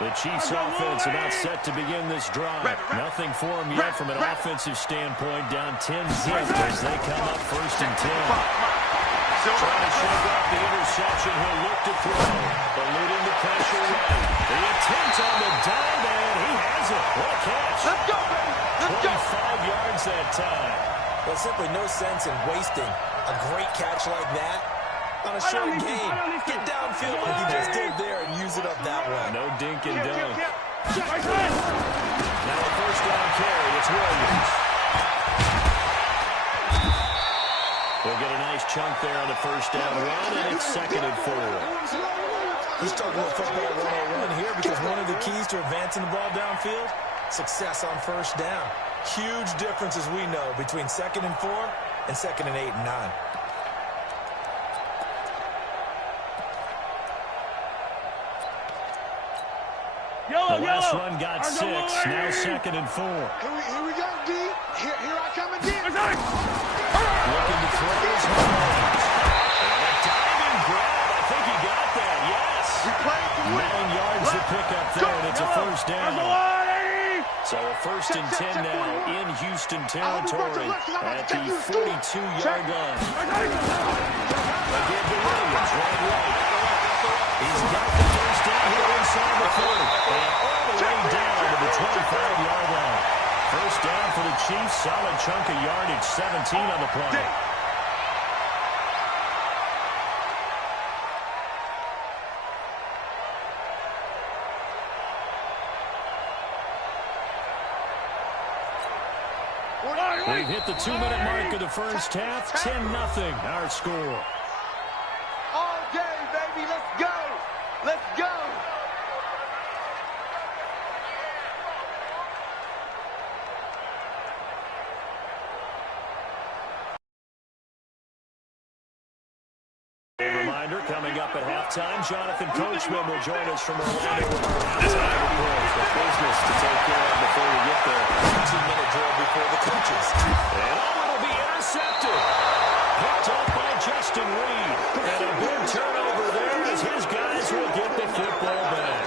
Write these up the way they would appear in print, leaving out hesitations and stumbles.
The Chiefs offense about set to begin this drive. Nothing for them yet from an offensive standpoint. Down 10-zip as they come up 1st and 10. Trying to shake off the interception. He'll look to throw. Eluding the pressure right. The attempt on the dive, and he has it. What a catch. Let's go, baby. Let's go. 25 yards that time. There's simply no sense in wasting a great catch like that on a short game. Get downfield like he just did there and use it up that way. No dink and dunk. Now a 1st down carry. It's Williams. They'll get a nice chunk there on the 1st down run, and it's 2nd and 4. He's talking about football 101 here because one of the keys to advancing the ball downfield, success on 1st down. Huge difference, as we know, between 2nd and 4 and 2nd and 8 and 9. The last run got 6, now 2nd and 4. Here we go, D. Here I come again. Looking to throw his hands. And a diving grab. I think he got that, yes. 9 yards to pick up there, and it's a 1st down. So a 1st and 10 now in Houston territory at the 42-yard line. They give to Williams, right. He's got the 1st down here inside the 40. And all the way down to the 25-yard line. 1st down for the Chiefs. Solid chunk of yardage. 17 on the play. We've hit the 2-minute mark of the 1st half. 10-0 our score. All day, baby. Let's go. Let's go. Reminder, coming up at halftime, Jonathan Coachman will join us from Orlando with our halftime report. The business to take care of before we get there. 2-minute drill before the coaches. And it'll be intercepted. Picked up by Justin Reed. And a big turnover there as his guys will get the football back.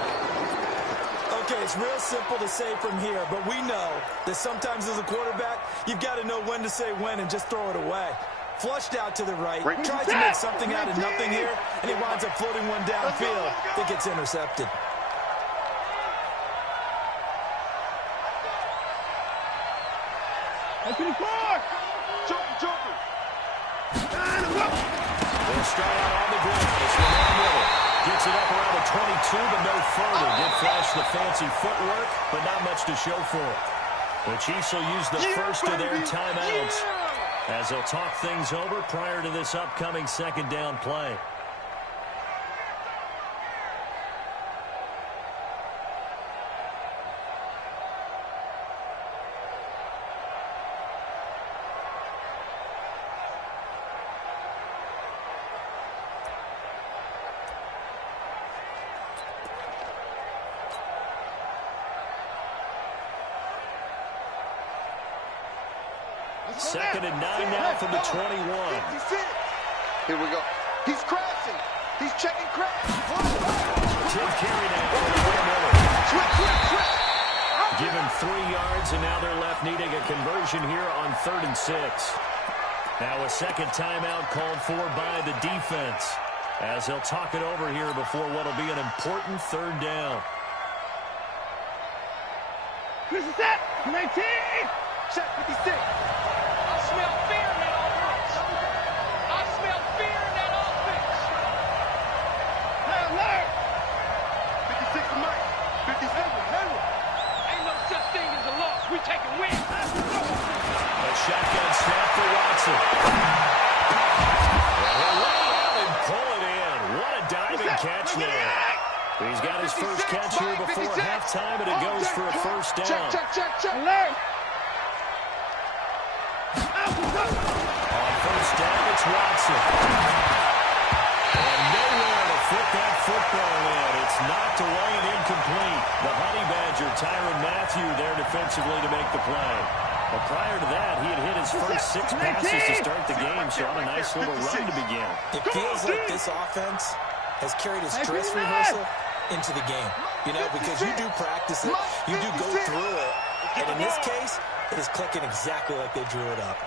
Okay, it's real simple to say from here, but we know that sometimes as a quarterback, you've got to know when to say when and just throw it away. Flushed out to the right, tries to make something out of nothing here, and he winds up floating one downfield that gets intercepted. They'll start out on the ground. It's Lamar. Gets it up around the 22, but no further. Did flash the fancy footwork, but not much to show for it. The Chiefs will use the first of their timeouts as they'll talk things over prior to this upcoming 2nd down play. Second and 9 now from the 21. Here we go. He's crashing. He's checking crash. Tip carry now. Given 3 yards, and now they're left needing a conversion here on 3rd and 6. Now a second timeout called for by the defense as they'll talk it over here before what will be an important 3rd down. This is it. 19. Check 56. I smell fear in that offense. I smell fear in that offense. Hey, alert. 56 to Mike. 57. Ain't no such thing as a loss. We taking wins. A shotgun snap for Watson. And he'll lay it out and pull it in. What a diving catch there. He's got his first catch here before halftime, and it goes for a 1st down. Check. Alert. On 1st down, it's Watson. And nowhere to fit that football in. It's knocked away and incomplete. The Honey Badger, Tyrann Mathieu, there defensively to make the play. But prior to that, he had hit his first 6 passes to start the game, so on a nice little run to begin. It feels like this offense has carried its dress rehearsal into the game. you know, because you do practice it, you do go through it, and in this case, it is clicking exactly like they drew it up.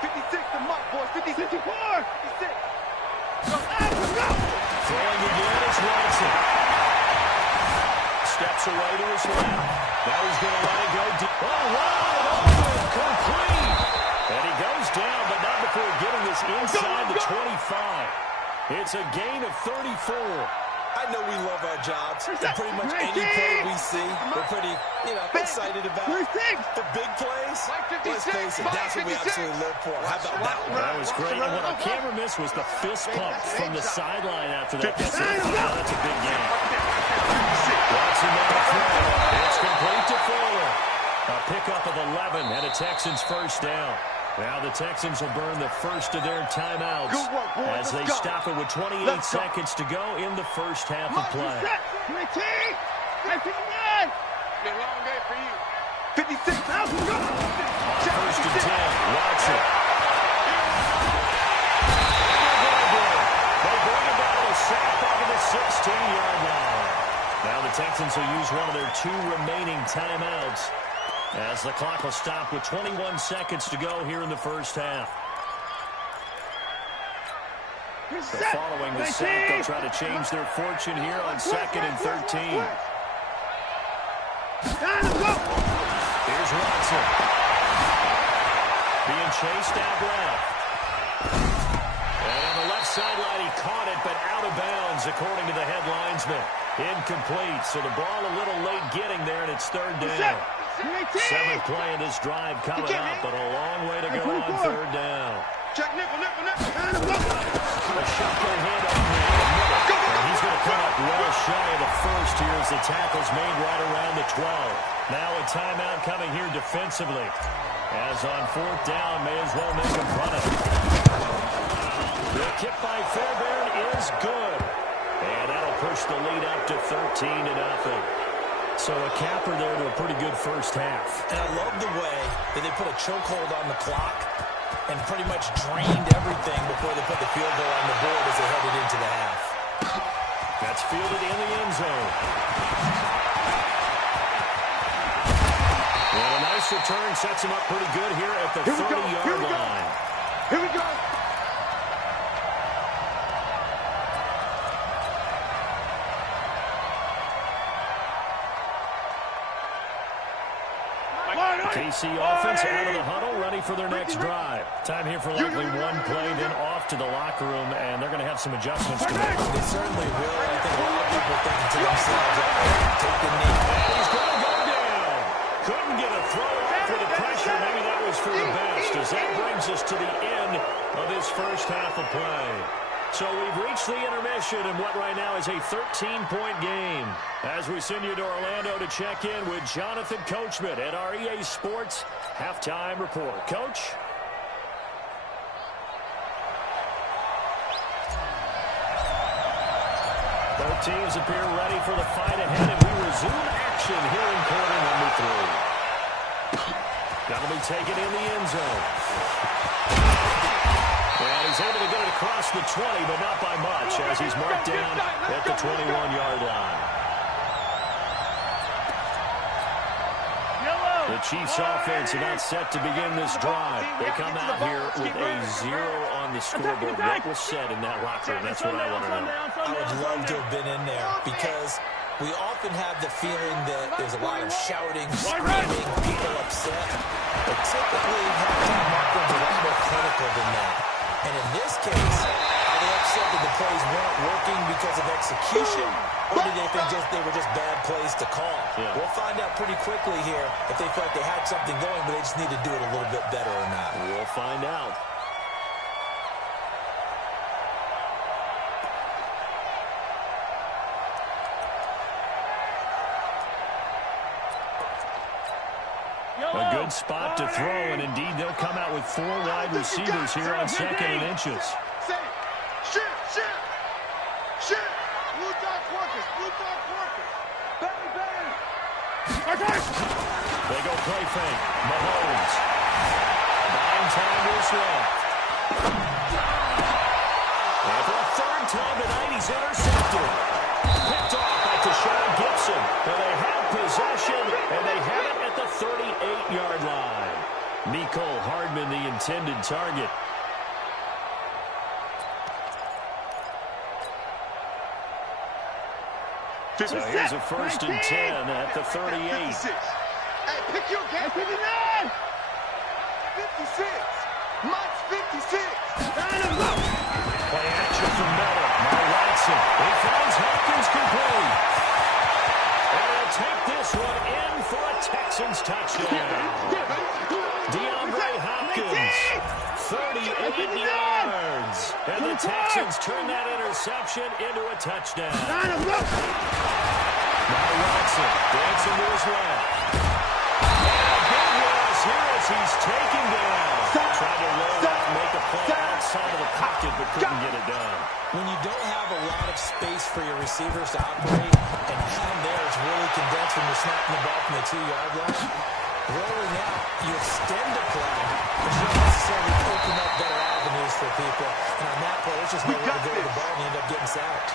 56 the mark, boys. 56. 56. Throwing again is Watson. Steps away to his left. Now he's going to let it go deep. Oh, wide open, complete. And he goes down, but not before getting this inside the 25. It's a gain of 34. I know we love our jobs, and pretty much any play we see, we're pretty, excited about. For big plays, let's face it, that's what we absolutely live for. How about that one? That was great, and what our camera missed was the fist pump from the sideline after that. That's a big game. Watson down the throw. It's complete to Fuller. A pickup of 11 and a Texans first down. Now the Texans will burn the first of their timeouts as they stop it with 28 seconds to go in the first half of play. Big long game for you. 56. First and 10. Watson. They bring it down to a sack back at the 16-yard line. Now the Texans will use one of their 2 remaining timeouts as the clock will stop with 21 seconds to go here in the first half. So following the sack, they'll try to change their fortune here on 2nd and 13. Here's Watson. Being chased out left. And on the left sideline, he caught it, but out of bounds, according to the head linesman. Incomplete, so the ball a little late getting there, and it's 3rd down. 7th play of this drive coming up, but a long way to go on 3rd down. Check nickel. A shotgun hit on the middle. And he's going to come up well shy of the first here as the tackle's made right around the 12. Now a timeout coming here defensively. As on 4th down, may as well make him run it. The kick by Fairbairn is good. And that'll push the lead up to 13-0. So a capper there to a pretty good first half. And I love the way that they put a chokehold on the clock and pretty much drained everything before they put the field goal on the board as they headed into the half. That's fielded in the end zone. And a nice return sets him up pretty good here at the 30-yard line. Here we go. KC offense out of the huddle, ready for their next drive. Time here for likely one play, then off to the locker room, and they're going to have some adjustments to make. They certainly will. I think a lot of people are thinking to themselves, take the knee. And he's going to go down. Couldn't get a throw off with the pressure. Maybe that was for the best, as that brings us to the end of this first half of play. So we've reached the intermission in what right now is a 13-point game. As we send you to Orlando to check in with Jonathan Coachman at our EA Sports Halftime Report. Coach? Both teams appear ready for the fight ahead, and we resume action here in quarter number 3. That'll be taken in the end zone. And he's able to get it across the 20, but not by much, as he's marked down at the 21-yard line. The Chiefs' offense about set to begin this drive. They come out here with a 0 on the scoreboard. What was said in that locker room? That's what I want to know. I would love to have been in there because we often have the feeling that there's a lot of shouting, screaming, people upset. But typically, halftime markers are a lot more clinical than that. And in this case, are they upset that the plays weren't working because of execution, or did they think they were just bad plays to call? Yeah. We'll find out pretty quickly here if they felt like they had something going, but they just need to do it a little bit better or not. We'll find out. A good spot to throw, and indeed they'll come out with 4 wide receivers here on 2nd and inches. Shit. Blue dot workers. Bang. They go play fake. Mahomes. Buying time to his left. And for a 3rd time tonight, he is intercepted. Picked off by Deshaun Gibson. And they have possession, and they have it at the 38-yard line. Mecole Hardman, the intended target. So here's a 1st and 10 at the 38. Hey, pick your game. 59. 56. Mike's 56. Play action from Miller. Now Watson. He finds Hopkins complete. And he'll take this one in for a Texans touchdown. DeAndre Hopkins, 38 yards. And the Texans turn that interception into a touchdown. Now Watson dancing to his left. And a big loss here as he's taken down. Tried to roll out and make a play outside of the pocket, but couldn't get it done. When you don't have a lot of space for your receivers to operate, and down there it's really condensed when you're snapping the ball from the 2-yard line, rolling out, you extend the play, but you don't necessarily open up better avenues for people. And on that play, there's just nowhere to go with the ball, and you end up getting sacked.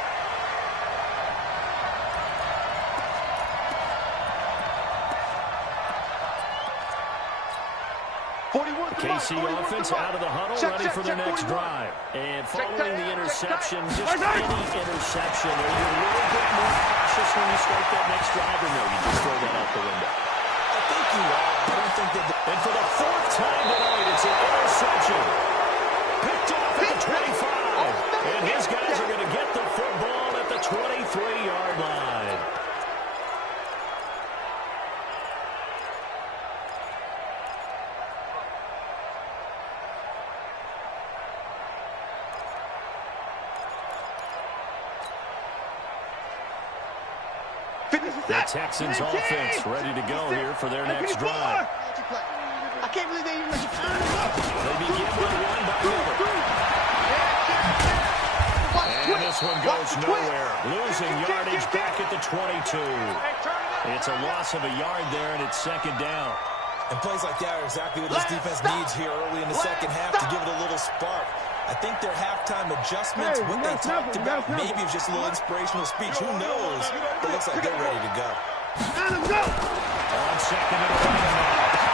KC offense out of the huddle, ready for their next drive. And following the interception, just any interception, are you a little bit more cautious when you start that next drive, or no, you just throw that out the window? I think you are. I don't think that... And for the 4th time tonight, it's an interception. Picked off at the 25. And his guys are going to get the football at the 23-yard line. The Texans offense ready to go here for their next drive. I can't believe they even let you count it up. They begin with one by Miller. And this one goes nowhere. Losing yardage back at the 22. It's a loss of a yard there, and it's 2nd down. And plays like that are exactly what this defense needs here early in the second half to give it a little spark. I think their halftime adjustments, what they talked about, maybe it's just a little inspirational speech. Who knows? It looks like they're ready to go. On 2nd and 1.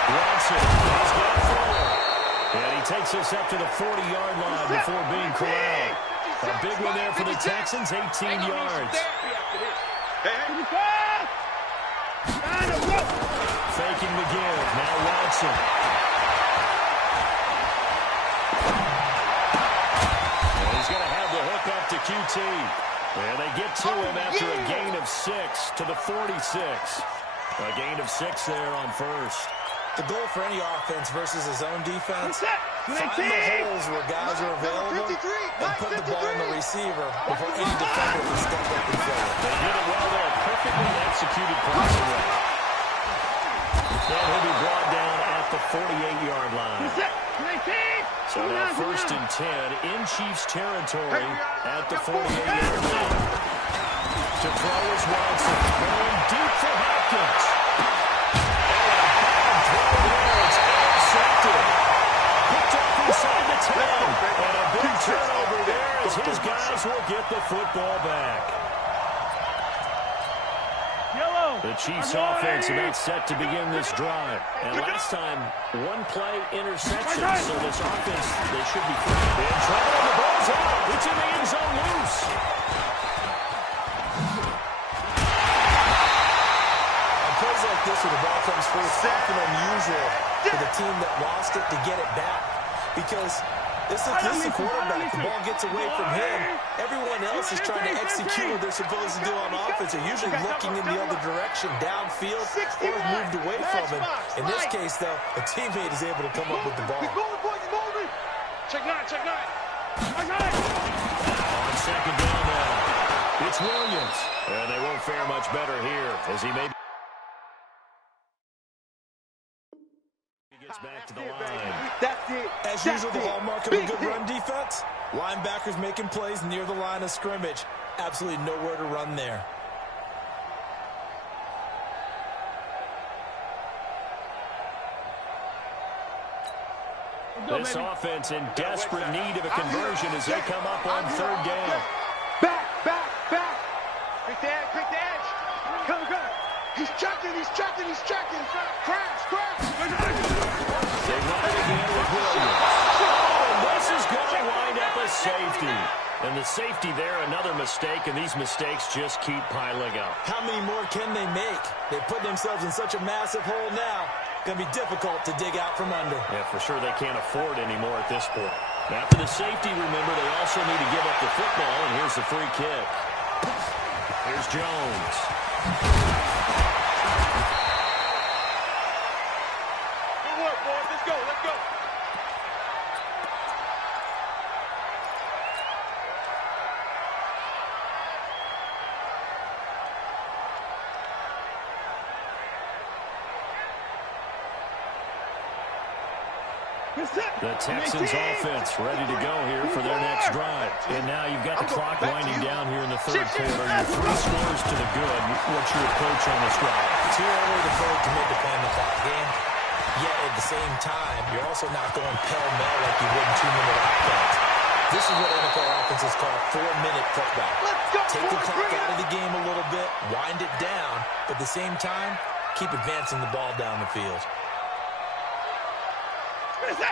Watson has got forward. And he takes us up to the 40-yard line before being corralled. A big one there for the Texans, 18 yards. Faking the give. Now Watson. He's going to have the hook up to QT. And they get to him after a gain of 6 to the 46. A gain of 6 there on 1st. The goal for any offense versus his own defense, find the holes where guys are available and put the ball on the receiver before any defender can step up and fill it. They did it well there. Perfectly executed passing route. And he'll be brought down at the 48-yard line. So now 1st and 10 in Chiefs territory at the 48-yard line. To throw is Watson. Going deep for Hopkins. And a bad throw there. It's intercepted. Picked off inside the 10. And a big turnover there as his guys will get the football back. The Chiefs offense about set to begin this drive. And last time, one play interception. So this offense, they should be in trouble. And the ball's out. It's in the end zone loose. On plays like this where the ball comes free, it's often unusual for the team that lost it to get it back. Because this is the quarterback. The ball gets away from him. Everyone else is trying to execute what they're supposed to do on offense. They're usually looking in the other direction, downfield, or moved away from him. In this case, though, a teammate is able to come up with the ball. Check nine. On 2nd down now, it's Williams. And they won't fare much better here as he may gets back to the line. That's it. As usual, the hallmark of a good run defense, linebackers making plays near the line of scrimmage. Absolutely nowhere to run there. This offense in desperate need of a conversion as they come up on 3rd down. Back. He's checking. Crash. They run it again with Williams. Oh, this is going to wind up a safety. And the safety there, another mistake, and these mistakes just keep piling up. How many more can they make? They put themselves in such a massive hole now. Going to be difficult to dig out from under. Yeah, for sure they can't afford anymore at this point. After the safety, remember, they also need to give up the football, and here's the free kick. Here's Jones. Good work, boys. Let's go. The Texans offense ready to go here for their next drive. And now you've got the clock winding down here in the third quarter. You're 3 scores to the good. What's your approach on this drive? Too early to vote to make the play in the clock game. Yet at the same time, you're also not going pell-mell like you would in 2-minute offense. This is what NFL offenses call 4-minute football. Take the clock out of the game a little bit, wind it down, but at the same time, keep advancing the ball down the field.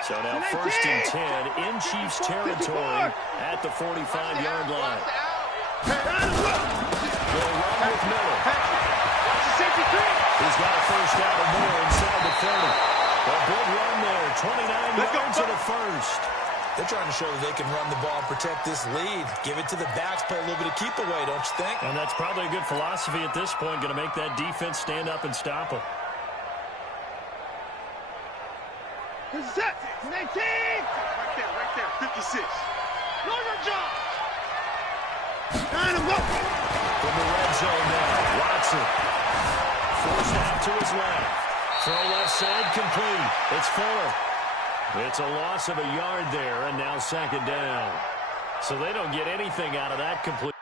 So now 1st and 10 in Chiefs territory at the 45-yard line. They'll run with Miller. He's got a first down and more inside the 30. A big run there, 29 yards and a first. They're trying to show that they can run the ball and protect this lead. Give it to the backs, play a little bit of keep away, don't you think? And that's probably a good philosophy at this point, going to make that defense stand up and stop them. Set. 19. Right there. 56. Know your job. Time to go. From the red zone now, Watson. Forced out to his left. Throw left side complete. It's Fuller. It's a loss of a yard there, and now 2nd down. So they don't get anything out of that complete.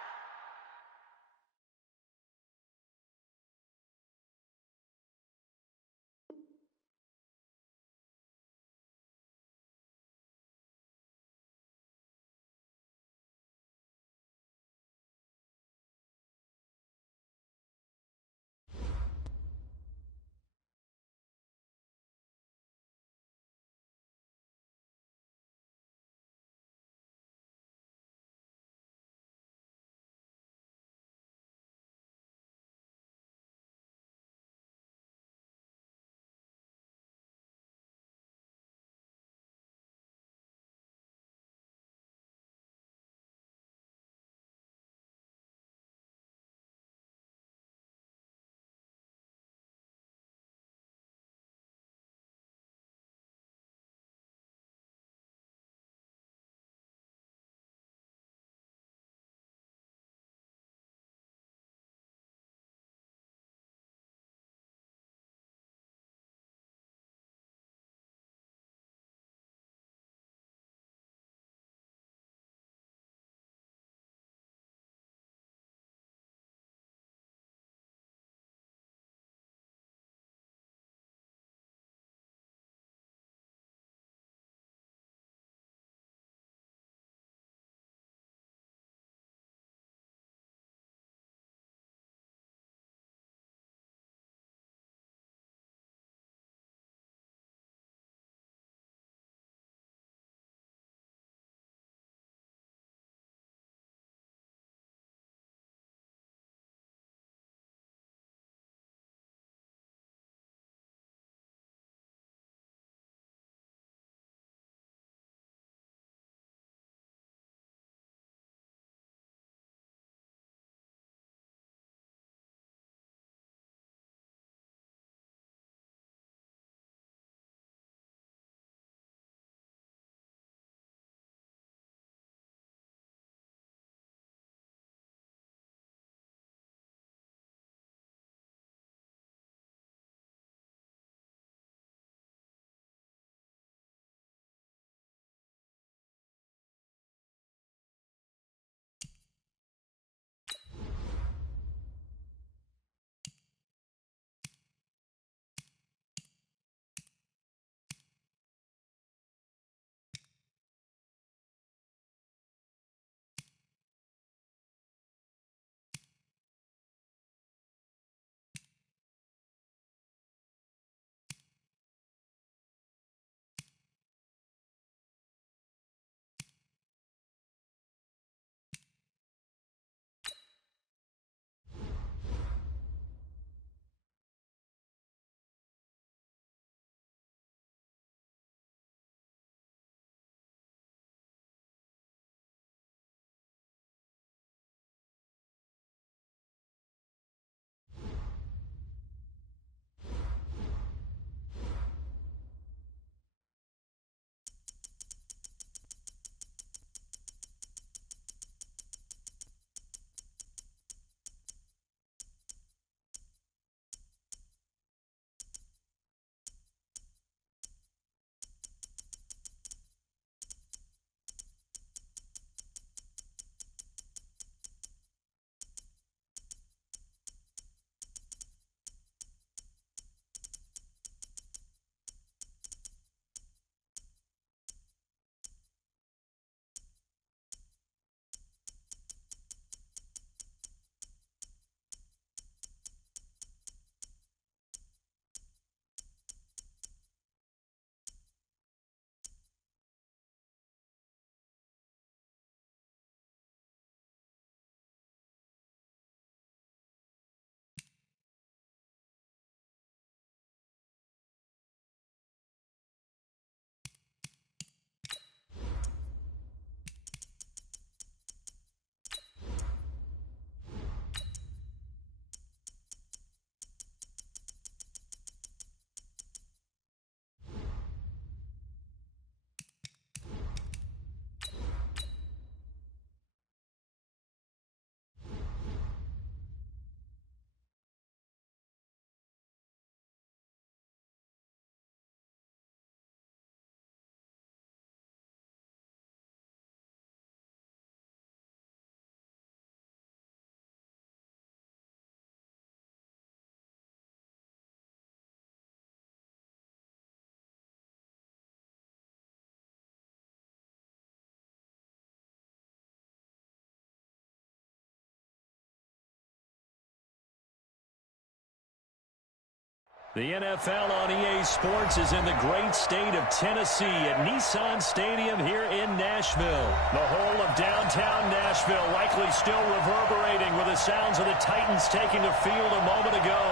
The NFL on EA Sports is in the great state of Tennessee at Nissan Stadium here in Nashville. The whole of downtown Nashville likely still reverberating with the sounds of the Titans taking the field a moment ago.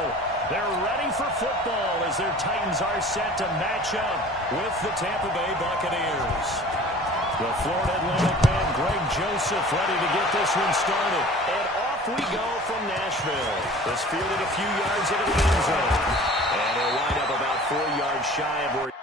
They're ready for football as their Titans are set to match up with the Tampa Bay Buccaneers. The Florida Atlantic man Greg Joseph ready to get this one started. And off we go from Nashville. This fielded a few yards into the end zone. And he'll wind up about 4 yards shy of where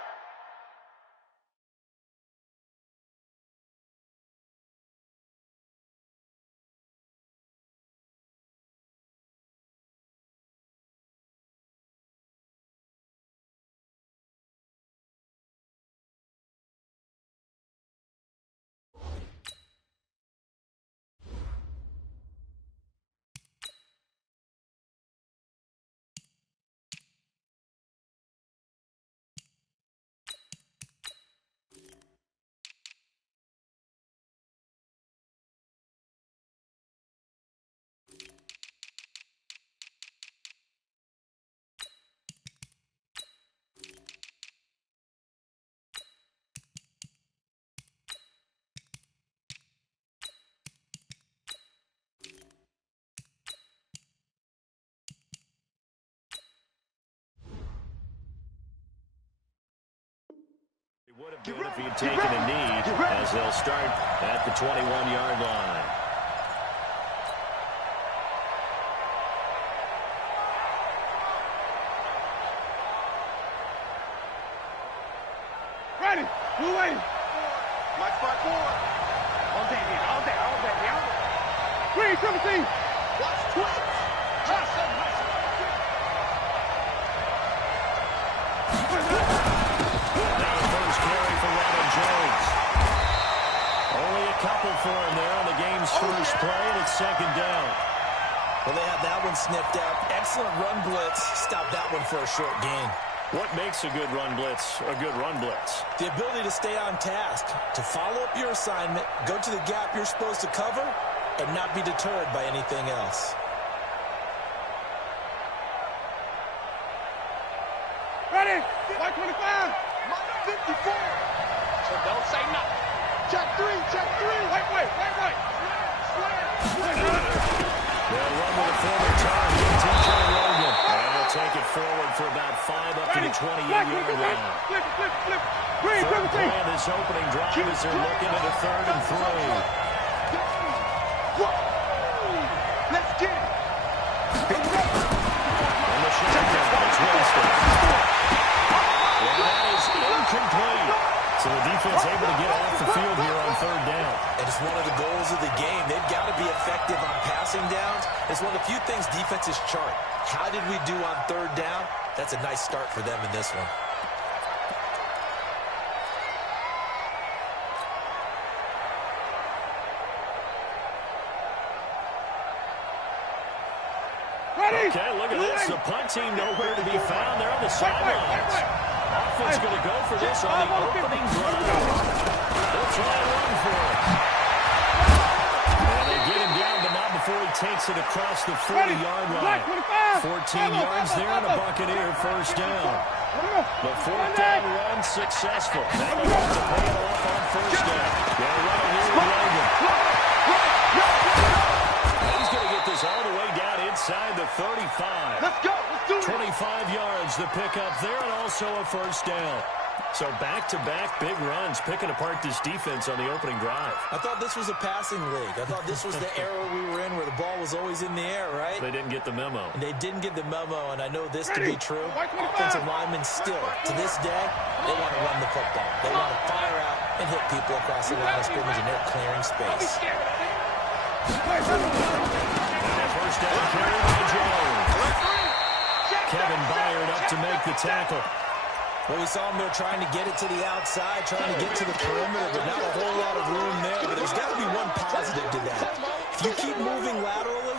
would have been if he'd taken a knee, as they'll start at the 21-yard line. Ready. We're waiting. Mike front forward. All day, man. All day. All day. All day. 3-17. Watch twist. Couple for him there on the game's first play, and it's second down. Well, they had that one sniffed out. Excellent run blitz. Stop that one for a short gain. What makes a good run blitz a good run blitz? The ability to stay on task, to follow up your assignment, go to the gap you're supposed to cover, and not be deterred by anything else. Ready? 125. 54. So don't say nothing. Check three. Wait. They'll run with a forward turn here, TJ Logan. And he'll take it forward for about 5 up to the 28-yard line. Flip. Third play of this opening drive as they're looking at a 3rd and 3. Let's get it. And the shotgun, it's Winston. And that is incomplete. So the defense able to get off the field here on 3rd down. And it's one of the goals of the game. They've got to be effective on passing downs. It's one of the few things defenses chart. How did we do on 3rd down? That's a nice start for them in this one. Ready? Okay, look at this. The punt team nowhere to be found. They're on the sidelines. Offense going to go for this on the opening drive. They'll try and run for it. And they get him down, but not before he takes it across the 40-yard line. 14 yards there and a Buccaneer first down. The 4th down run successful. Now they have to pay it off on first down. They'll run it here with Logan. He's going to get this all the way down inside the 35. Let's go. 25 yards the pickup there, and also a first down. So back-to-back big runs, picking apart this defense on the opening drive. I thought this was a passing league. I thought this was the era we were in where the ball was always in the air, right? They didn't get the memo. And they didn't get the memo, and I know this to be true. Offensive linemen still, to this day, they want to run the football. They want to fire out and hit people across the line of scrimmage, and they're clearing space. And first down carry by Jones. Kevin Byard up to make the tackle. Well, we saw him there trying to get it to the outside, trying to get to the perimeter, but not a whole lot of room there. But there's got to be one positive to that. If you keep moving laterally,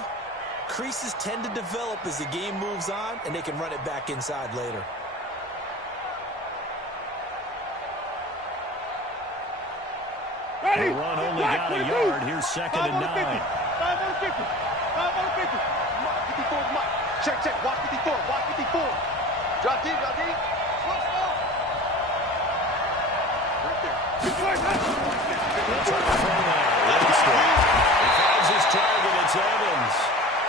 creases tend to develop as the game moves on, and they can run it back inside later. The run only got a yard. Here's 2nd and 9. 5 on 50. 5 on 50. 54 Mike. Check. Watch 54. Drop deep, drop deep. Close ball. Right there. They'll try to throw now. Winston. He finds his target. It's Evans.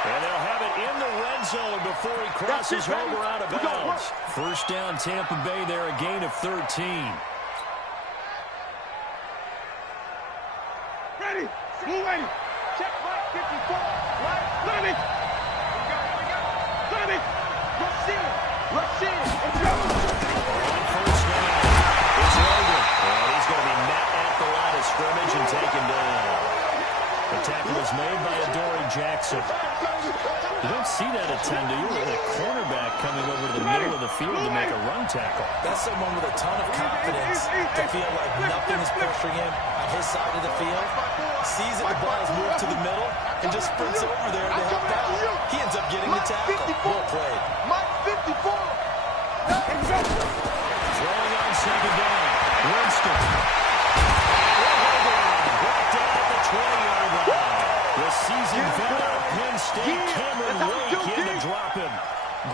And they'll have it in the red zone before he crosses over out of bounds. First down, Tampa Bay there, a gain of 13. Ready. Move ready. Check right, 54. Right. Let me. Let me. Rush in. Rush in. Let's go. On first down, it's Logan. And he's going to be met at the line of scrimmage and taken down. The tackle was made by Adoree Jackson. You don't see that a ton, do you? With a cornerback coming over to the middle of the field to make a run tackle. That's someone with a ton of confidence to feel like nothing is pressuring him on his side of the field. Sees that the ball is moved to the middle and just sprints over there to help out. He ends up getting the tackle. Well played. Mike 54. Throwing on second down. Winston. Brought down at the 20-yard line. The seasoned vet out of Penn State, Cameron Wake, in to drop him.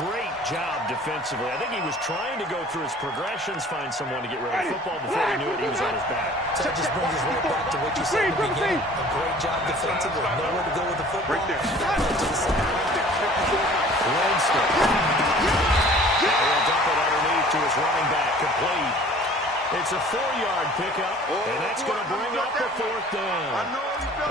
Great job defensively. I think he was trying to go through his progressions, find someone to get rid of the football. Before he knew it, he was on his back. So that just brings us right back to what you said in the beginning. A great job defensively. Nowhere to go with the football. Right there. Winston. Now he'll dump it underneath to his running back, complete. It's a 4-yard pickup, and that's going to bring up the fourth down.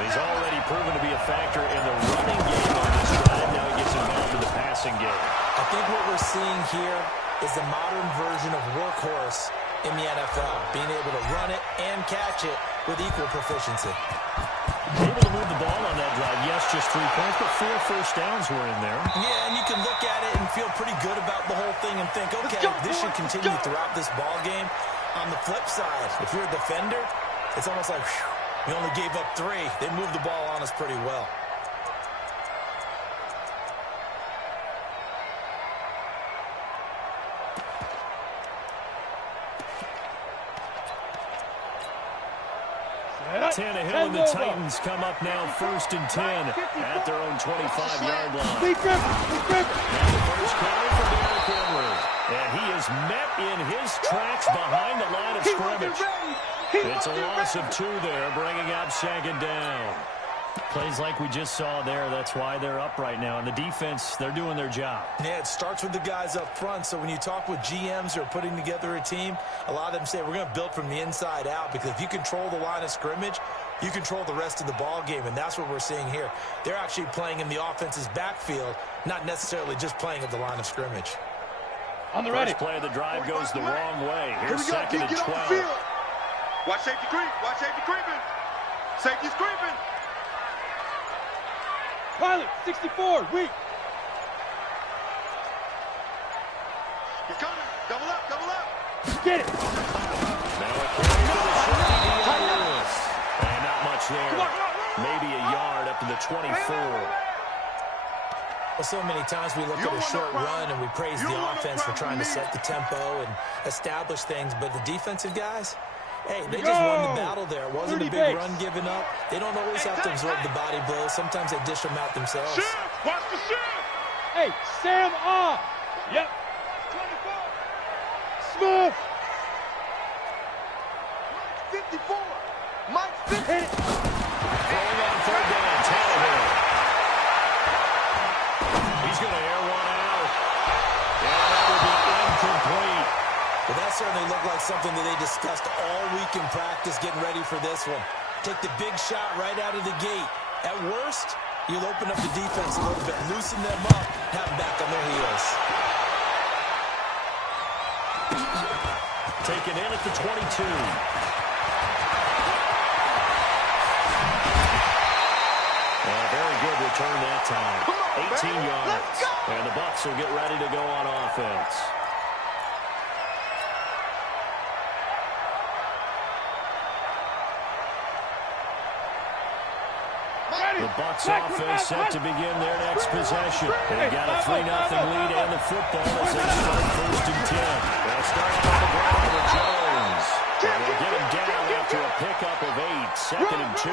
He's already proven to be a factor in the running game on this drive. Now he gets involved in the passing game. I think what we're seeing here is the modern version of workhorse in the NFL, being able to run it and catch it with equal proficiency. Able to move the ball on that drive. Yes, just 3 points, but 4 first downs were in there. Yeah, and you can look at it and feel pretty good about the whole thing and think, okay, this should continue throughout this ball game. On the flip side, if you're a defender, it's almost like, whew, we only gave up 3. They moved the ball on us pretty well. Tannehill and the Titans come up now 1st and 10 at their own 25-yard line. Now the first carry for Derrick Henry. And he is met in his tracks behind the line of scrimmage. It's a loss of 2 there, bringing up 2nd down. Plays like we just saw there. That's why they're up right now. And the defense, they're doing their job. Yeah, it starts with the guys up front. So when you talk with GMs who are putting together a team, a lot of them say we're going to build from the inside out, because if you control the line of scrimmage, you control the rest of the ball game, and that's what we're seeing here. They're actually playing in the offense's backfield, not necessarily just20 of the line of scrimmage. On the ready. First play of the drive goes the wrong way. Here's Here 2nd and 12. Watch safety creep. Watch safety creeping. Safety's creeping. Pilot, 64, weak. He's coming. Double up, double up. Get it. Now a carry for the shifty Dion Lewis. And not much there. Maybe a yard up to the 24. Well, so many times we look at a short run and we praise the offense for trying to set the tempo and establish things, but the defensive guys, hey, they just won the battle there. It wasn't a big run given up. They don't always have to absorb the body blows. Sometimes they dish them out themselves. Watch the shift. Hey, Sam off. Yep. 24. Smooth. 54. Mike 50. Throwing on 3rd down, Tannehill. He's going to air one out. And that will be incomplete. Well, that certainly looked like something that they discussed all week in practice, getting ready for this one. Take the big shot right out of the gate. At worst, you'll open up the defense a little bit, loosen them up, have them back on their heels. Taken in at the 22. Very good return that time. 18 yards. And the Bucs will get ready to go on offense. The Bucs offense set to begin their next possession. They got a 3-0 lead and the football as they start 1st and 10. They'll start on the ground with Jones. And they'll get him down after a pickup of 8. 2nd and 2.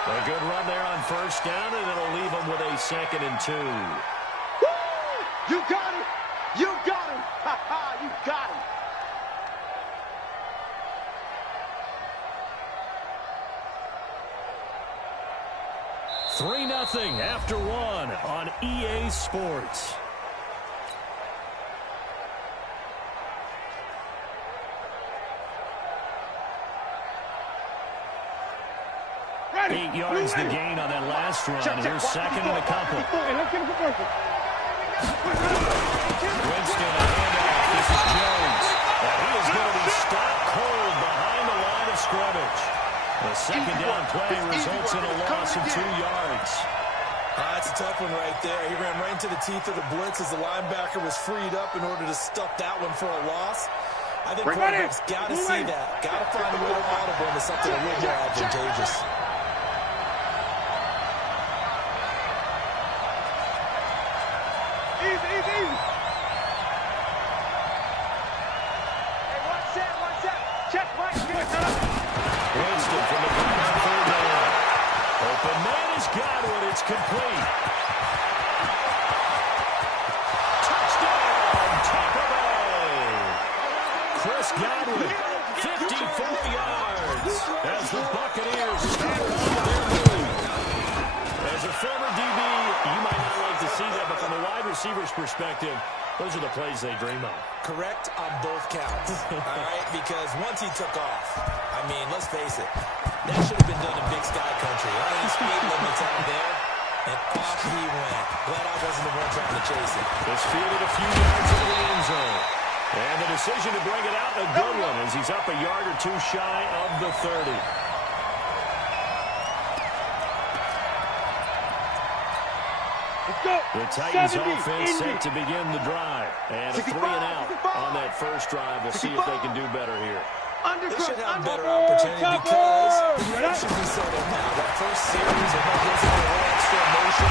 A good run there on 1st down, and it'll leave them with a 2nd and 2. You got it. You got him. Ha ha, you got him. Three 0 after one on EA Sports. Ready. 8 yards the gain on that last run. Here's second and a couple. Winston, a handoff. This is Jones. And he is going to be stopped cold behind the line of scrimmage. The second down play results in a loss of 2 yards. That's a tough one right there. He ran right into the teeth of the blitz as the linebacker was freed up in order to stuff that one for a loss. I think quarterbacks got to see that. Got to find a way to audible into something a little more advantageous. Easy. Hey, one set. Check, Mike. Winston from the back on third down. Open man has got it. It's complete. Touchdown, Tampa Bay. Chris Godwin, 54 yards as the Buccaneers start on their move. As a former DB, you might not like to see that, but from a wide receiver's perspective, those are the plays they dream of. Correct on both counts, all right? Because once he took off, I mean, let's face it, that should have been done in Big Sky Country. Only the speed limits out there, and off he went. Glad I wasn't the one trying to chase it. Just fielded a few yards into the end zone. And the decision to bring it out, a good one, as he's up a yard or two shy of the 30. The Titans offense set to begin the drive. And a 3 and out on that first drive. We'll see if they can do better here. They should have a better opportunity because the game should be settled now. That first series of gives them a little extra emotion.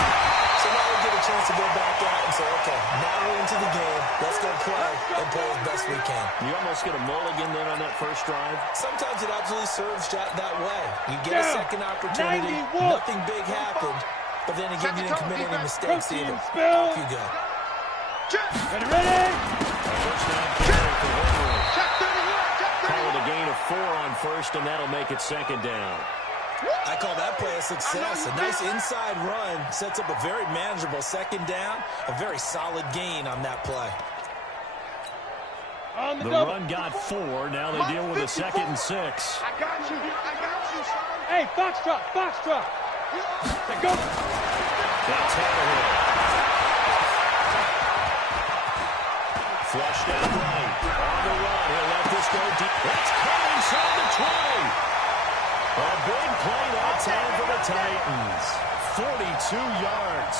So now we get a chance to go back out and say, okay, now we're into the game. Let's go play and play as best we can. You almost get a mulligan there on that first drive. Sometimes it absolutely serves that way. You get a second opportunity. Nothing big happened. But then again, you didn't commit any mistakes either. Off you go. Ready? First down carry for Henry. Call it a gain of 4 on first, and that'll make it second down. I call that play a success. A nice inside run sets up a very manageable second down. A very solid gain on that play. The run got 4. Now they deal with a 2nd and 6. I got you. Hey, Foxtrot. Let's go. That's Tannehill. Flushed out right. On the run. He'll let this go deep. That's caught inside the 20. A big play that time for the Titans. 42 yards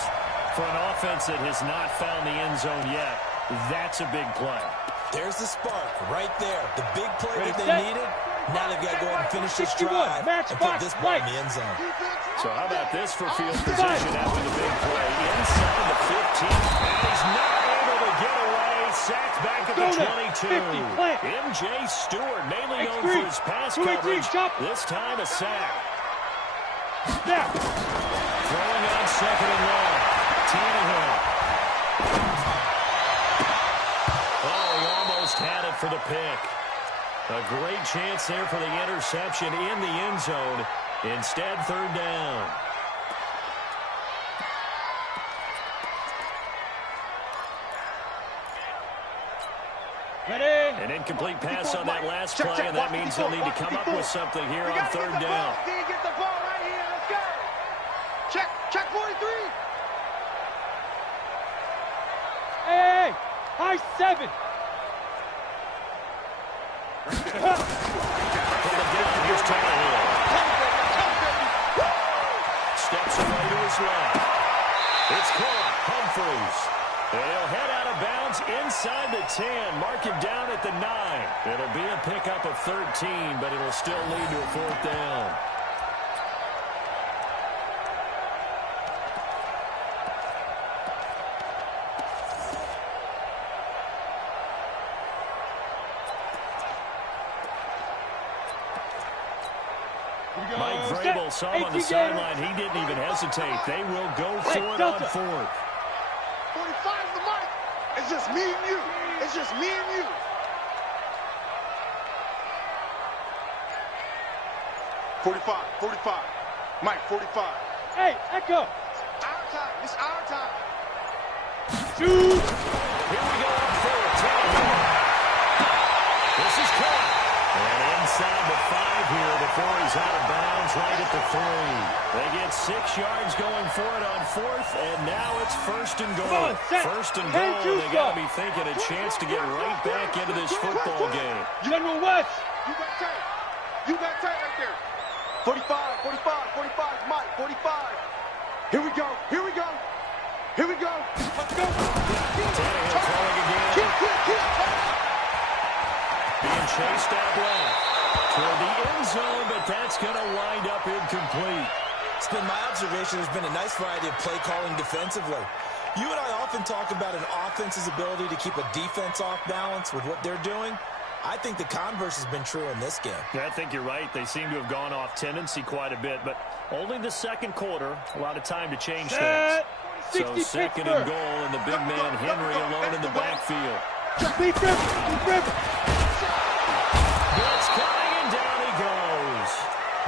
for an offense that has not found the end zone yet. That's a big play. There's the spark right there. The big play that they needed. Now they've got to go ahead and finish this drive and put this ball in the end zone. So how about this for field position after the big play? Inside the 15. And he's not able to get away. Sacked back at the 22. M.J. Stewart, mainly known for his pass coverage. This time a sack. Throwing on second and long. Tannehill. Oh, he almost had it for the pick. A great chance there for the interception in the end zone. Instead, third down. Ready? An incomplete pass on that last play, and that means they'll need to come up with something here on third down. Get the ball right here. Let's go. Check 43. Hey, high 7. From the down, here's Tannehill. Steps away to his left. It's caught. Humphries. And he'll head out of bounds inside the 10. Mark him down at the 9. It'll be a pickup of 13, but it'll still lead to a fourth down. Mike Vrabel saw him on the sideline. He didn't even hesitate. They will go for it on fourth. 45 the mark. Is It's just me and you. It's just me and you. 45, 45. Mike, 45. Hey, Echo. It's our time. It's our time. Shoot. Here we go up for a 10. This is caught. And inside the 5 here before he's out of bounds right at the 3. They get 6 yards going for it on 4th, and now it's 1st and goal. First and goal, and they got to be thinking a chance to get right back into this football game. General West. You got tight. You got tight right there. 45, 45, 45, Mike, 45. Here we go, here we go, here we go. Let's go. Tannehill throwing again. Being chased out left toward the end zone, but that's going to wind up incomplete. It's been my observation there's been a nice variety of play calling defensively. You and I often talk about an offense's ability to keep a defense off balance with what they're doing. I think the converse has been true in this game. Yeah, I think you're right. They seem to have gone off tendency quite a bit, but only the second quarter, a lot of time to change things. So 2nd and goal, and the big man Henry alone in the backfield. Blitz coming, and down he goes.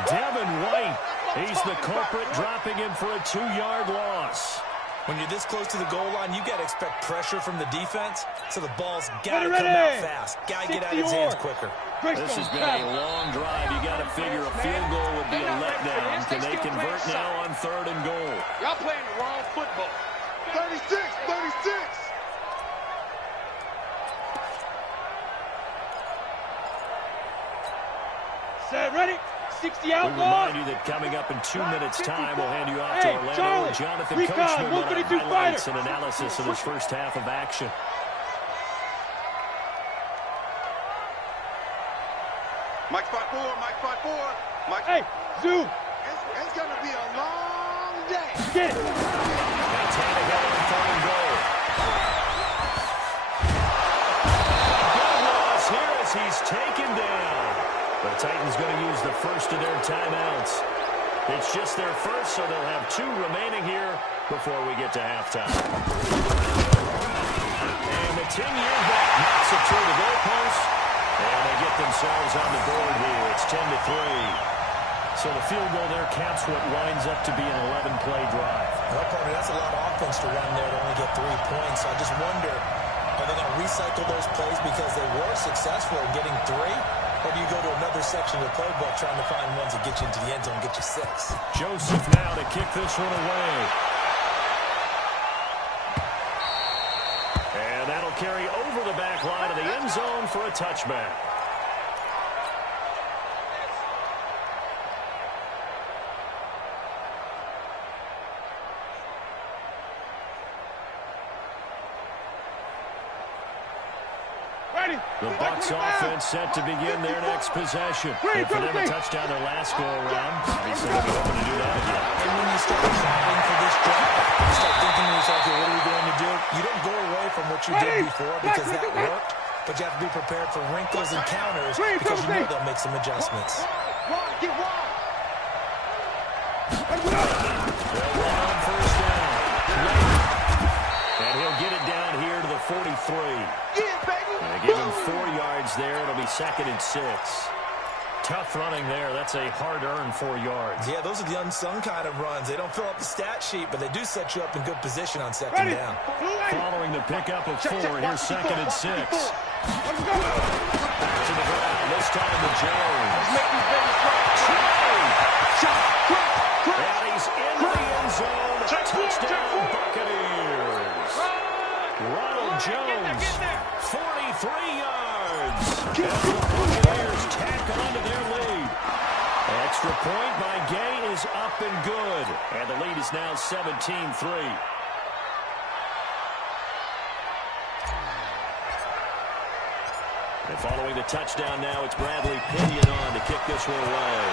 Devin White, he's the culprit, dropping him for a 2-yard loss. When you're this close to the goal line, you got to expect pressure from the defense, so the ball's got to come out fast. Got to get out of his hands quicker. This has been a long drive. You got to figure a field goal would be a letdown. Can they convert now on 3rd and goal? Y'all playing the wrong football. 36, 36. Set, ready. 60 out. We remind you that coming up in 2 minutes' time, we'll hand you off to Orlando and Jonathan Coachman with our highlights and analysis of his first half of action. Mike 5-4, Mike 5-4. Mike. Hey, zoom. It's going to be a long day. Get it. And Tannehill on 3rd and goal. Good loss here as he's taken down. The Titans going to use the first of their timeouts. It's just their first, so they'll have 2 remaining here before we get to halftime. And the 10-year back knocks it through the goalpost, and they get themselves on the board here. It's 10-3. So the field goal there caps what winds up to be an 11-play drive. Well, partner, that's a lot of offense to run there to only get 3 points. I just wonder, are they going to recycle those plays because they were successful in getting 3? Or do you go to another section of the playbook trying to find ones that get you into the end zone and get you 6? Joseph now to kick this one away. And that'll carry over the back line of the end zone for a touchback. The Bucs offense set to begin their next possession. And for them a touchdown their last go-around, obviously they'll be hoping to do that again. And when you start planning for this drive, you start thinking to yourself, okay, what are we going to do? You don't go away from what you did before because that worked, but you have to be prepared for wrinkles and counters because you know they'll make some adjustments. Get wide. They'll run on 1st down. And he'll get it down here to the 43. Yeah, baby. And they give him 4 yards there. It'll be 2nd and 6. Tough running there. That's a hard-earned 4 yards. Yeah, those are the unsung kind of runs. They don't fill up the stat sheet, but they do set you up in good position on 2nd down. Following the pickup of 4, here's 2nd and 6. Back to the ground. This time to Jones. And he's in the end zone. Touchdown, Buccaneers. Ronald Jones, 43 yards. And the Buccaneers tack on to their lead. Extra point by Gay is up and good. And the lead is now 17-3. And following the touchdown now, it's Bradley Pinion on to kick this one away.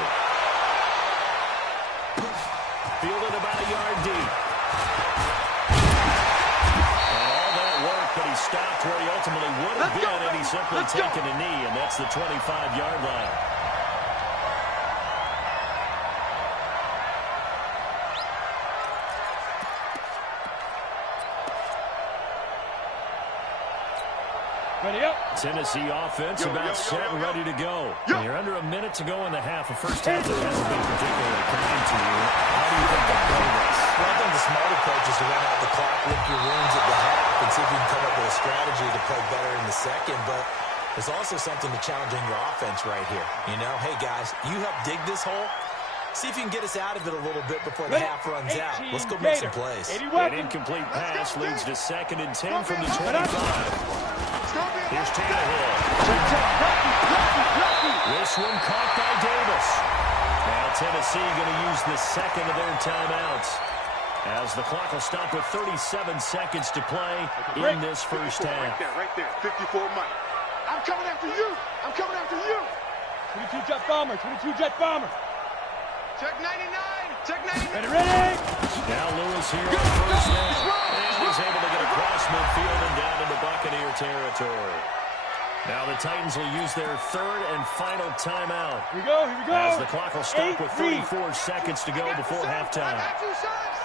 Fielded about a yard deep. And all that work, but he stopped where he ultimately would have been, and he's simply taken a knee, and that's the 25-yard line. Ready up. Tennessee offense about set and ready to go. And you're under a minute to go in the half. The first half that hasn't been particularly kind to you. How do you think they'll play this? Well, I think the smart approach is to run out the clock, lick your wounds at the half, and see if you can come up with a strategy to play better in the second. But there's also something to challenging your offense right here. You know, hey, guys, you help dig this hole. See if you can get us out of it a little bit before the half runs out. Let's go make some plays. An incomplete pass leads to 2nd and 10 from the 25. Here's Tannehill. This one caught by Davis. Now Tennessee going to use the second of their timeouts, as the clock will stop with 37 seconds to play in this first half. Right there, 54 Mike. I'm coming after you. I'm coming after you. 22 jet bomber. 22 jet bomber. Check 99. Check 99. Ready. Now Lewis here on first down. And he's able to get across midfield and down into Buccaneer territory. Now the Titans will use their 3rd and final timeout. Here we go. As the clock will stop with 34 seconds to go before halftime.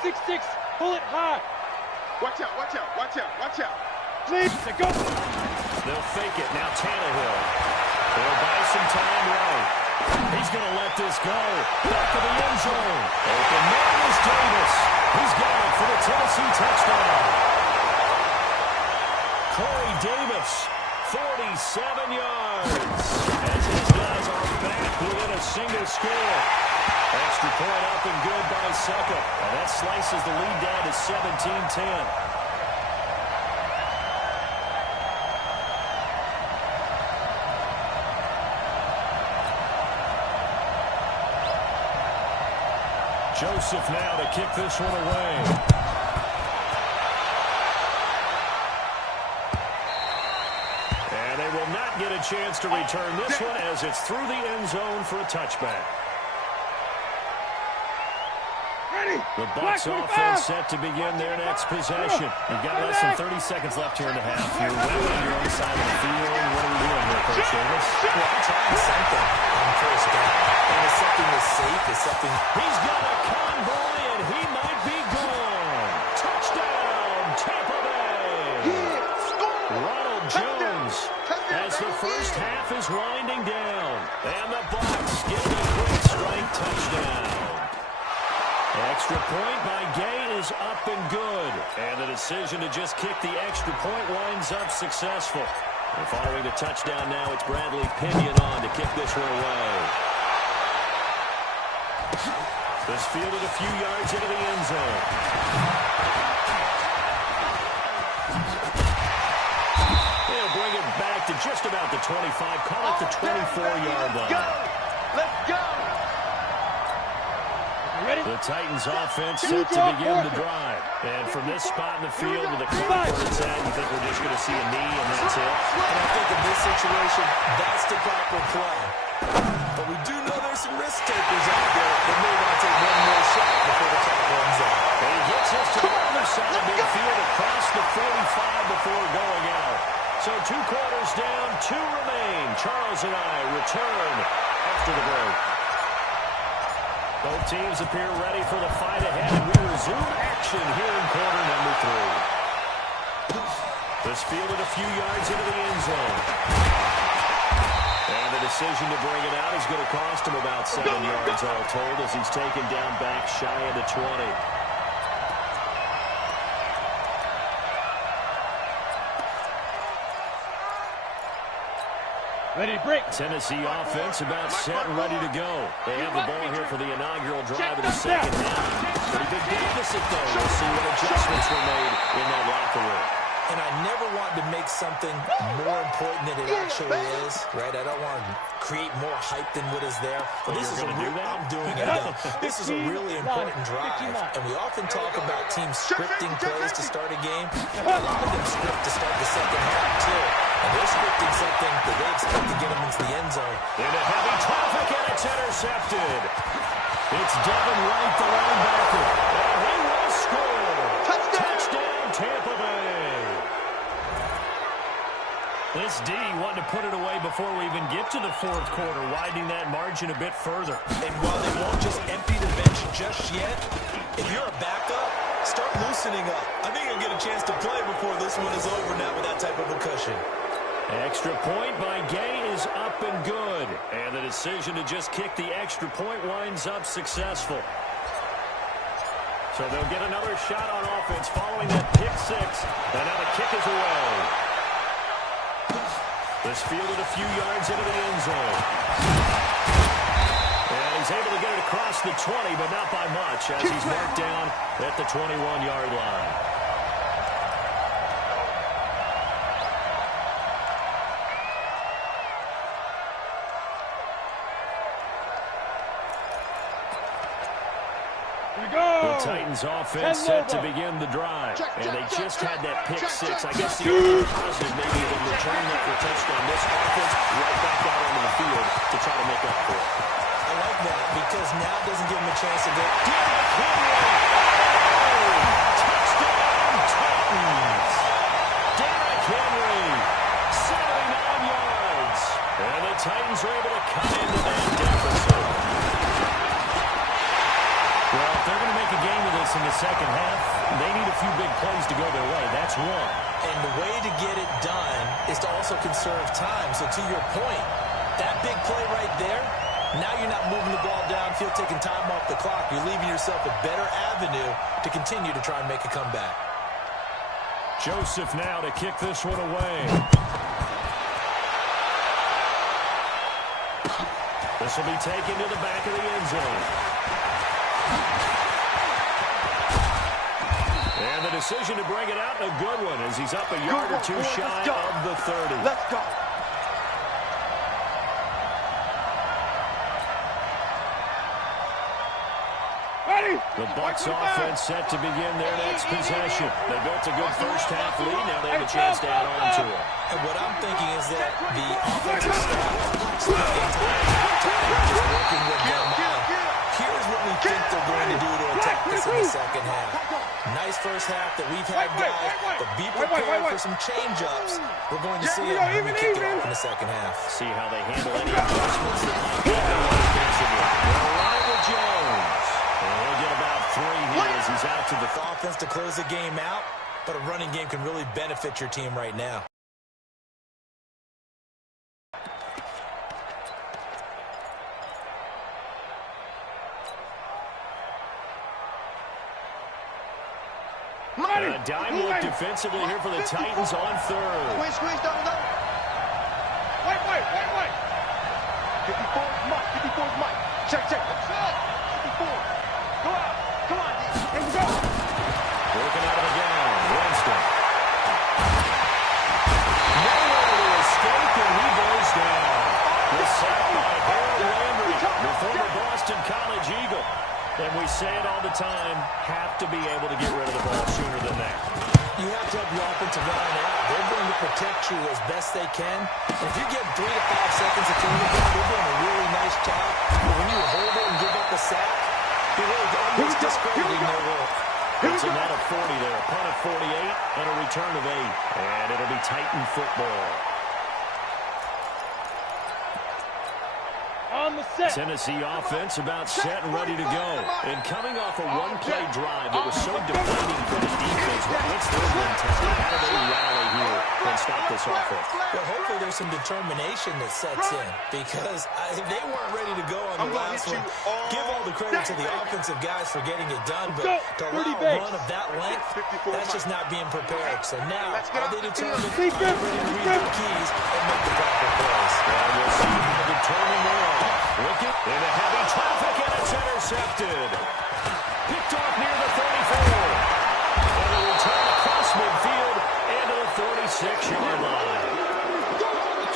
6-6. Pull it high. Watch out. Please. Go. They'll fake it. Now Tannehill. They'll buy some time right. He's going to let this go. Back to the end zone. Open man is Davis. He's got it for the Tennessee touchdown. Corey Davis, 47 yards. As his guys are back within a single score. Extra point up and good by Suckup. And that slices the lead down to 17-10. Joseph now to kick this one away. And they will not get a chance to return this one as it's through the end zone for a touchback. The Bucs offense set to begin their next possession. We've got less than 30 seconds left here in the half. You're well on your own side of the field. What are we doing here, Coach Davis? Well, I'm trying something on first down. And it's something that's safe. It's something. He's got a convoy, and he might be gone. Touchdown, Tampa Bay. Ronald Jones as the first half is winding down. And the Bucs get a quick strike touchdown. Extra point by Gay is up and good. And the decision to just kick the extra point winds up successful. And following the touchdown now, it's Bradley Pinion on to kick this one away. This fielded a few yards into the end zone. They'll bring it back to just about the 25. Call it the 24-yard line. Let's go. The Titans offense set to begin the drive. And from this spot in the field with the clock where it's at, you think we're just going to see a knee and that's it? And I think in this situation, that's the proper play. But we do know there's some risk takers out there that may want to take one more shot before the clock runs out. And he gets us to the other side of midfield across the 45 before going out. So 2 quarters down, 2 remain. Charles and I return after the break. Both teams appear ready for the fight ahead, and we resume action here in quarter number 3. This fielded a few yards into the end zone. And the decision to bring it out is going to cost him about 7 yards all told as he's taken down back shy of the 20. Ready to break. Tennessee offense about set and ready to go. They have the ball here for the inaugural drive of the second half. Pretty big deficit, though. We'll see what adjustments were made in that locker room. And I never want to make something more important than it actually is, right? I don't want to create more hype than what is there. But this is a real, I'm doing it now. This is a really important drive. And we often talk about teams scripting plays to start a game. A lot of them script to start the second half, too. And they're scripting something that they expect to get them into the end zone. Into heavy traffic, and it's intercepted. It's Devin Wright, the linebacker. And he will score. Touchdown, Tampa Bay. This D wanted to put it away before we even get to the fourth quarter, widening that margin a bit further. And while they won't just empty the bench just yet, if you're a backup, start loosening up. I think you'll get a chance to play before this one is over now with that type of a cushion. Extra point by Gay is up and good. And the decision to just kick the extra point winds up successful. So they'll get another shot on offense following that pick six. And now the kick is away. This fielded a few yards into the end zone. And he's able to get it across the 20, but not by much, as he's marked down at the 21-yard line. The Titans offense set to begin the drive. And they just had that pick six. I guess the only positive maybe them returning it for a touchdown. This offense right back out onto the field to try to make up for it. I like that because now it doesn't give them a chance to go. Touchdown Titans! Derrick Henry, 79 yards. And the Titans are able to cut into that deficit. Well, if they're going to make a game of this in the second half, they need a few big plays to go their way. That's one. And the way to get it done is to also conserve time. So to your point, that big play right there, now you're not moving the ball downfield, taking time off the clock. You're leaving yourself a better avenue to continue to try and make a comeback. Joseph now to kick this one away. This will be taken to the back of the end zone. And the decision to bring it out, a good one, as he's up a yard or two shy of the 30. Let's go. The Bucs offense set to begin their next possession. They built a good first half lead. Now they have a chance to add on to it. And what I'm thinking is that the offensive staff spending time just working with them on. Here's what we think they're going to do to attack this in the second half. Nice first half that we've had, guys, but be prepared for some change-ups. We're going to see them when we kick it off in the second half. See how they handle any adjustments that might be offensively. They're running with Jones. And he'll get about 3 here as he's out to the offense to close the game out, but a running game can really benefit your team right now. A dime look defensively here for the Titans on third. Squeeze, double. Wait. 54 is Mike. Check. 54. Go out. Come on, D. Here we go. Working out of the down. Winston. Nowhere to escape, and he goes down. The sack by Harold Landry, the former Boston College Eagle. And we say it all the time, have to be able to get rid of the ball sooner than that. You have to help your offensive line out. They're going to protect you as best they can. And if you give 3 to 5 seconds to turn the ball, they're doing a really nice job. But when you hold it and give up a sack, you're really almost discrediting their work. It's a net of 40 there, a punt of 48, and a return of 8. And it'll be Titan football. On the set. Tennessee offense about set and ready to go. And coming off a one-play drive that was so deflating for the defense, what's their mentality? How do they rally here and stop this offense? Well, hopefully there's some determination that sets in, because they weren't ready to go on the last one. Give all the credit to the offensive guys for getting it done, but to allow a run of that length, that's just not being prepared. So now, are they determined to read their keys and make the proper plays? Well, we'll see how determined they are. Looking into heavy traffic, and it's intercepted. Picked off near the 34. And a return across midfield into the 36-yard line.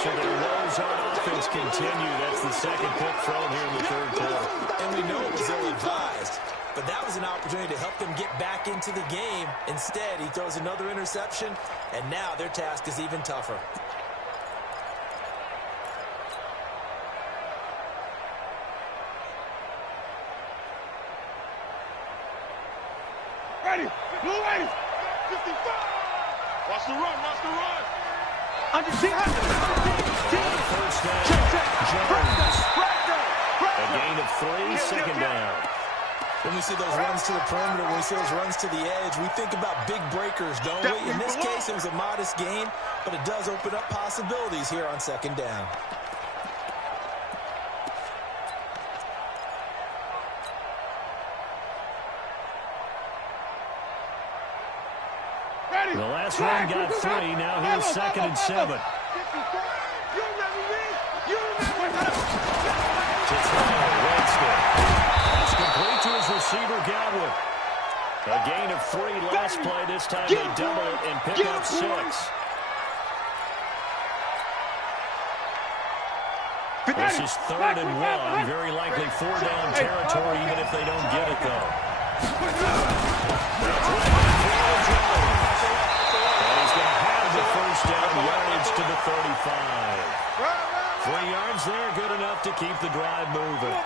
So their woes on offense continue. That's the second pick thrown here in the third quarter. And we know it was ill-advised, but that was an opportunity to help them get back into the game. Instead, he throws another interception, and now their task is even tougher. Blue 80. 55. Watch the run. Under 10. First down. Jones. A gain of 3, second down. When we see those runs to the perimeter, when we see those runs to the edge, we think about big breakers, don't we? In this case, it was a modest gain, but it does open up possibilities here on second down. The last run got 3. Now here's 2nd and 7. To throw, Winston. Pass complete to his receiver, Godwin. A gain of 3 last play. This time they double it and pick up 6. This is 3rd and 1. Very likely 4-down territory, even if they don't get it, though. The first down, yardage to the 35. 3 yards there, good enough to keep the drive moving.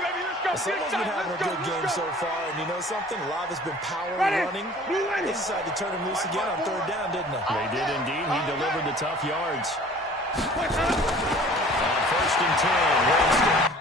Someone's been having a good game so far, and you know something? Live has been power running. They decided to turn him loose again on 3rd down, didn't they? They did indeed. He delivered the tough yards. On 1st and 10, Winston.